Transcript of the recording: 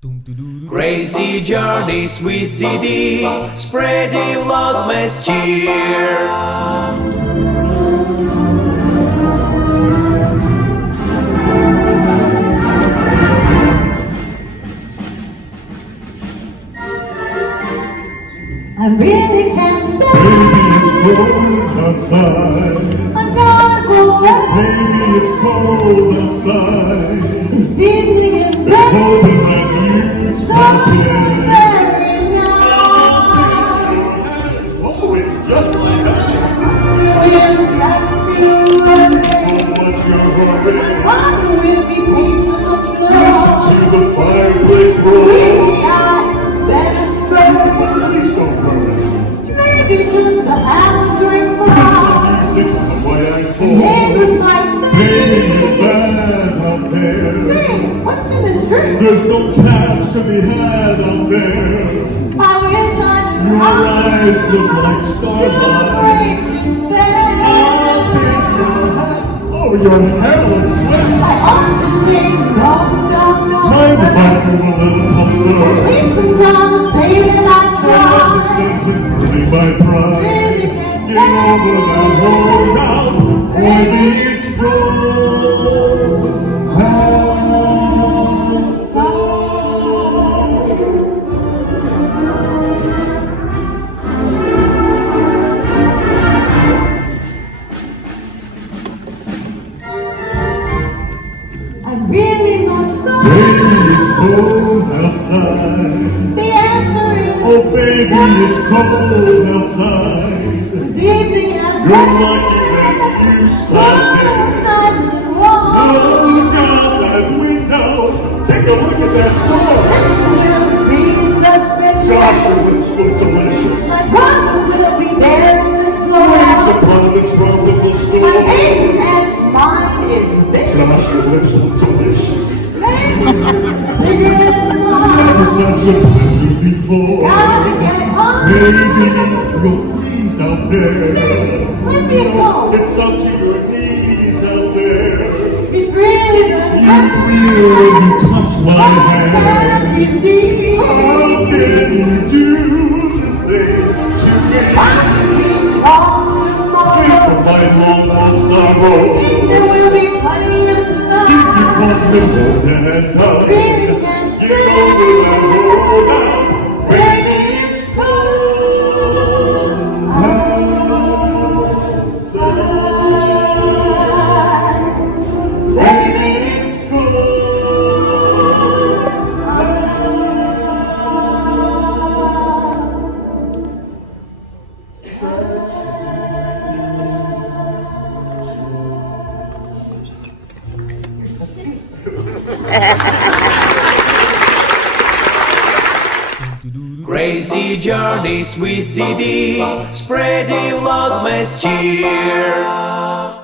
Crazy journeys with Didi, spreading VLOGMAS cheer. I really can't stay. Baby, it's cold outside. I gotta go away. Baby, it's cold outside. This evening is Hoping bright. that you'd stop in. Very nice. Oh, it's just like that. We'll get to work. What's your hurry? Father will be pacing the floor. Listen to the fireplace We roar. got better scrub. Please don't hurry. Maybe just to have a drink more. Listen music the way I Neighbors call. like Baby, me. it's bad out there. Say, what's in this drink? There's no cash to be had out there. I wish I knew. Your eyes look like Till starlight. breaking spell. I'll take your hat. Oh, your hair looks sweat. I ought to say no, no, no. Mind if I move a little closer? Please some conversation I What's the try. sense in hurting my pride? Really can't Get over that hold down. Baby, it's cold outside. I really must go. Baby, it's cold outside. The answer is Oh, baby, it's cold outside. this evening has You're been lucky that you so stopped in. nice and warm. Look out that window. Take a look at that store. Will be suspicious. Gosh, your lips look delicious. My brother will be there in the Where's the door. providence from the My store? ignorance mind is vicious. Gosh, your lips look delicious. Ladies, Never such a pleasure before. gotta get home. Baby, you'll freeze out there. Let me go. It's up to your knees out there. It's really the You feel when you touch my hand. you see. How can you do this thing to me? Want to be strong Think tomorrow. of my long lost sorrow. There will be plenty of Give you love. one more than time. Really can't Get over that road now. Baby, it's cold outside. Baby, it's cold Crazy journeys with Didi, spreading VLOGMAS cheer.